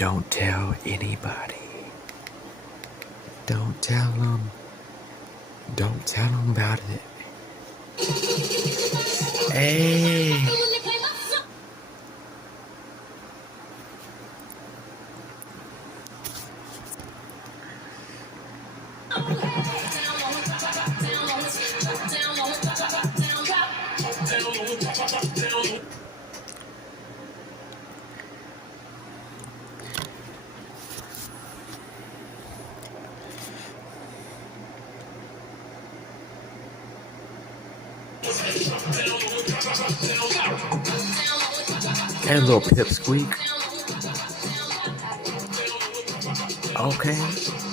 don't tell anybody. Don't tell them. Don't tell them about it. Hey. And a little pipsqueak. Okay.